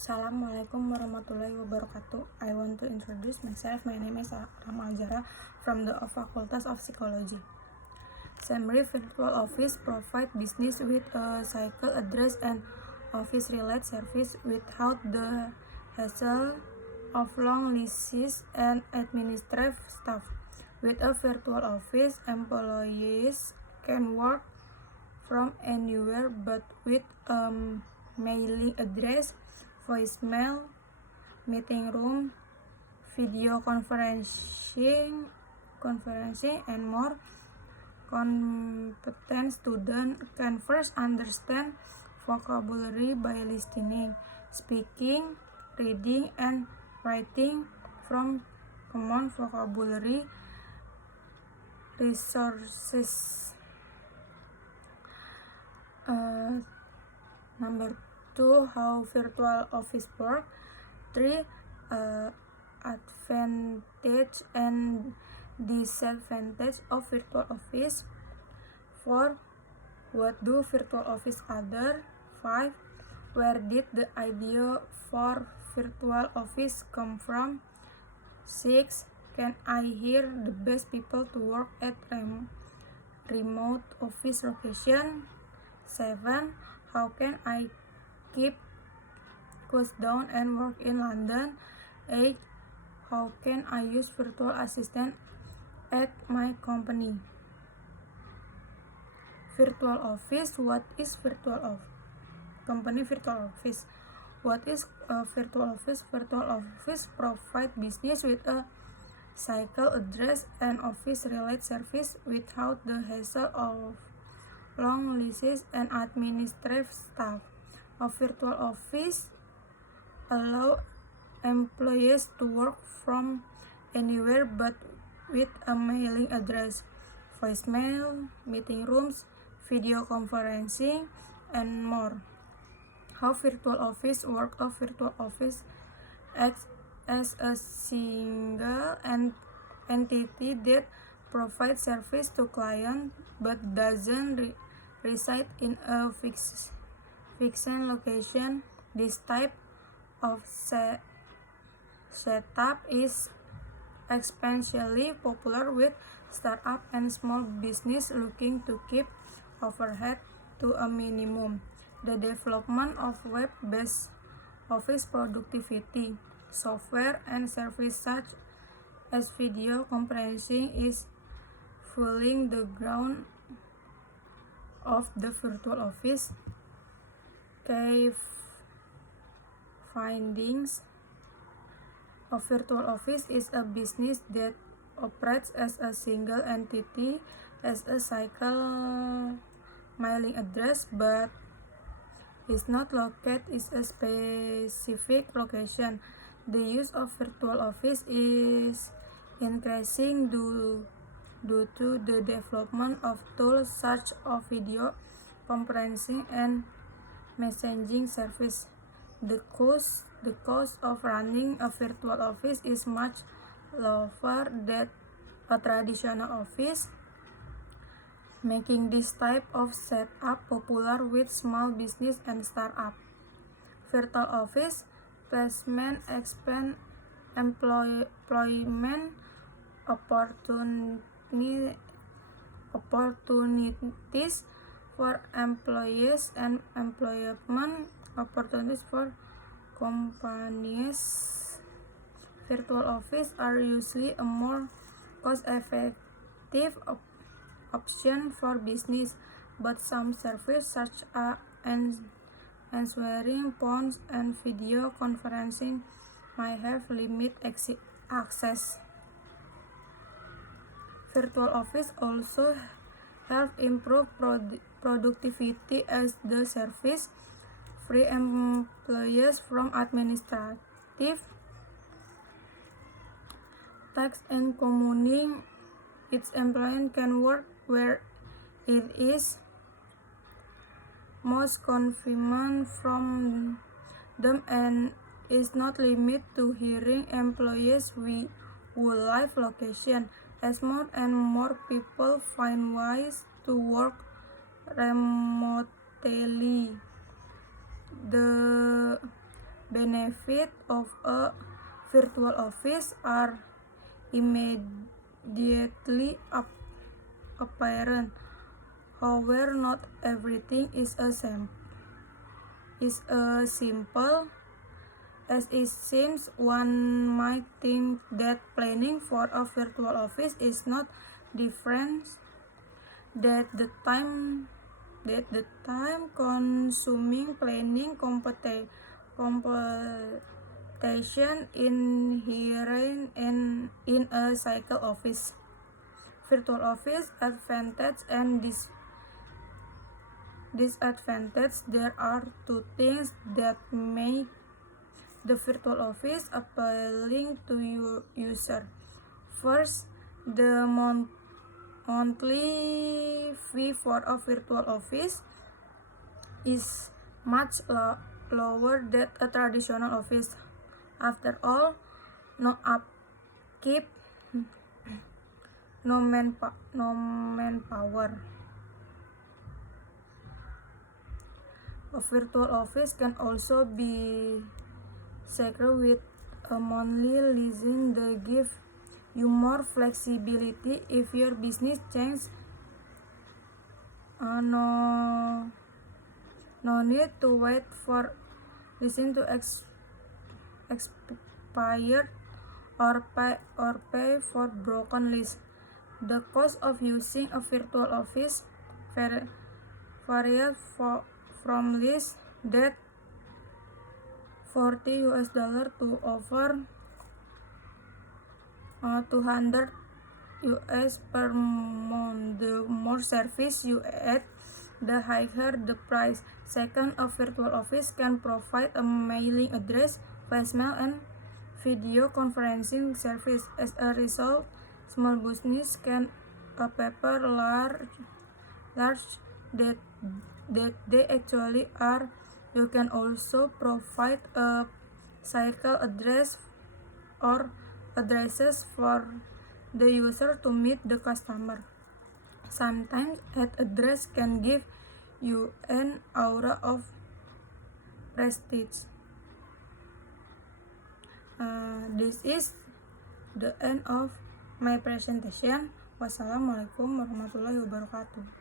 Assalamualaikum warahmatullahi wabarakatuh. I want to introduce myself. My name is Rahma Azhara from the Faculty of Psychology. Summary: Virtual Office provide business with a single address and office-related service without the hassle of long lists and administrative staff. With a virtual office, employees can work from anywhere but with a mailing address, voicemail, meeting room, video conferencing, and more. Competent students can first understand vocabulary by listening, speaking, reading, and writing from common vocabulary resources. Number 2, how virtual office work. 3, advantage and disadvantage of virtual office. 4, what do virtual office other? 5, where did the idea for virtual office come from? 6, can I hire the best people to work at remote office location? 7, how can I keep costs down and work in London? 8, how can I use virtual assistant at my company? Virtual office. What is virtual company virtual office? What is a virtual office? Virtual office provide business with a single address and office-related service without the hassle of long lists and administrative staff. A virtual office allows employees to work from anywhere but with a mailing address, voicemail, meeting rooms, video conferencing, and more. How virtual office work? A virtual office acts as a single entity that provides service to clients but doesn't reside in a fixed location. This type of setup is especially popular with startup and small business looking to keep overhead to a minimum. The development of web-based office productivity software and service such as video conferencing is fueling the growth of the virtual office. Key findings of virtual office is a business that operates as a single entity, as a single mailing address, but is not located in a specific location. The use of virtual office is increasing due to the development of tools such as video conferencing and messaging service. The cost of running a virtual office is much lower than a traditional office, making this type of setup popular with small business and startup. Virtual office placement expand employment opportunities for employees and employment opportunities for companies. Virtual office are usually a more cost-effective option for business, but some services such as answering phones and video conferencing might have limited access. Virtual office also help improve productivity as the service free employees from administrative tasks and commuting. Its employee can work where it is most convenient from them and is not limited to hiring employees who live location. As more and more people find ways to work remotely, the benefits of a virtual office are immediately apparent. However, not everything is as simple as it seems. One might think that planning for a virtual office is not different, that the time-consuming planning computation inherent in a cycle office. Virtual office advantage and disadvantage. There are two things that make the virtual office appealing to user. First, the monthly fee for a virtual office is much lower than a traditional office. After all, no upkeep, no manpower. A virtual office can also be secure with a monthly leasing that give you more flexibility if your business changes. No need to wait for leasing to expire or pay for broken lease. The cost of using a virtual office varies from lease that $40 to over $200 per month. The more service you add, the higher the price. Second, a virtual office can provide a mailing address, voicemail, and video conferencing service. As a result, small business can paper large that they actually are. You can also provide a cycle address or addresses for the user to meet the customer. Sometimes that address can give you an aura of prestige. This is the end of my presentation. Wassalamualaikum warahmatullahi wabarakatuh.